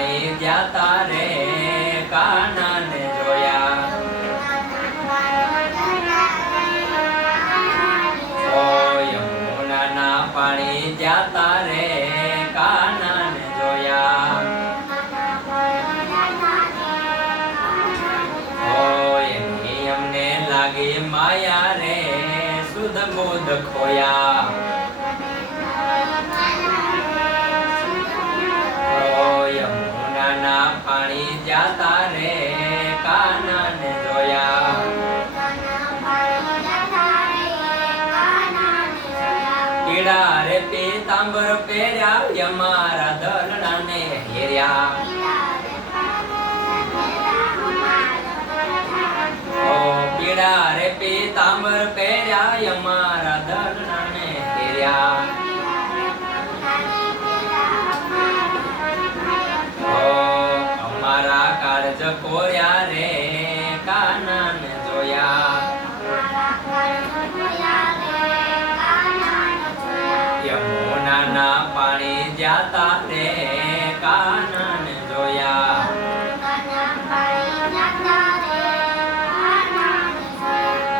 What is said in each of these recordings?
પાણી જાતા રે કાનાને જોયા ઓ યમુનાના પાણી જાતા રે કાનાને જોયા ઓ એની અમને લાગી માયા રે સુધ બુધ ખોયા યમુનાના પાણી જાતા રે કાનાને જોયા પીળા રે પીતાંબર પહેર્યા યમારા દલડાને હેર્યા ઓ પીળા રે પીતાંબર પહેર્યા યમારા દલડાને હેર્યા કાળજ કોર્યા રે કાનાને જોયા યમુનાના પાણી જાતા રે કાનાને જોયા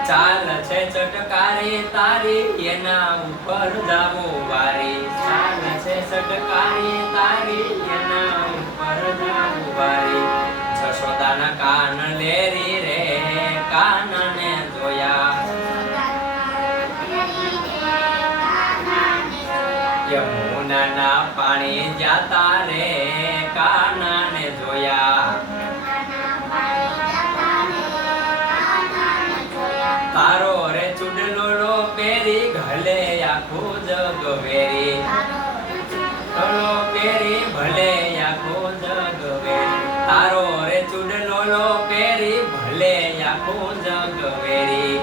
ચાલ છે ચટકારી તારી એના ઉપર જાવું વારી ચાલ છે ચટકારી તારી એના ઉપર જાવું વારી જશોદાના કાન લેરી રે કાનને જોયા યમુનાના પાણી જાતા રે કાનને જોયા તારો રે ચુડલો પેરી ઘલે આખું જગ વેરી ચલો પેરી ભલે આખું જગ વેરી તારો રે ચુડલો પેરી ભલે આખું જગ વેરી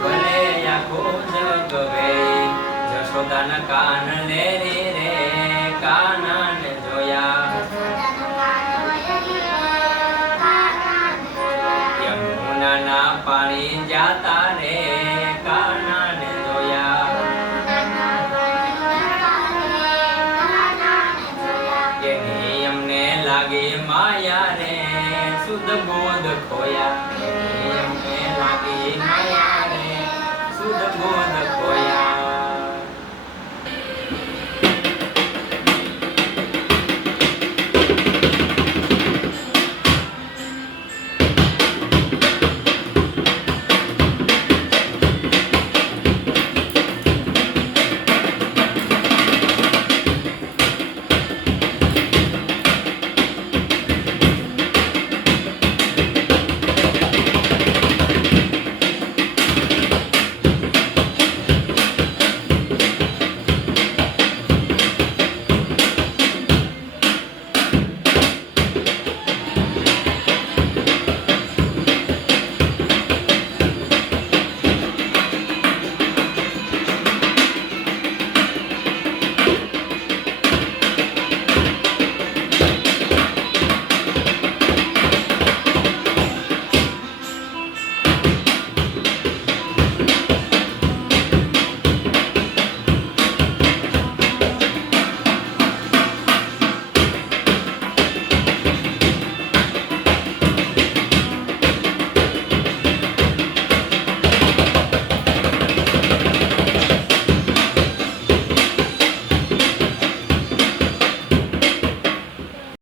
ભલે આખું જગ વેરી જશોદાના કાન લેરી રે કાનને જોયા યમુનાના પાણી જાતા રે કાનને જોયા એની અમને લાગી માયા રે સુધ બોધ ખોયા એની અમને લાગી માયા રે સુધ બોધ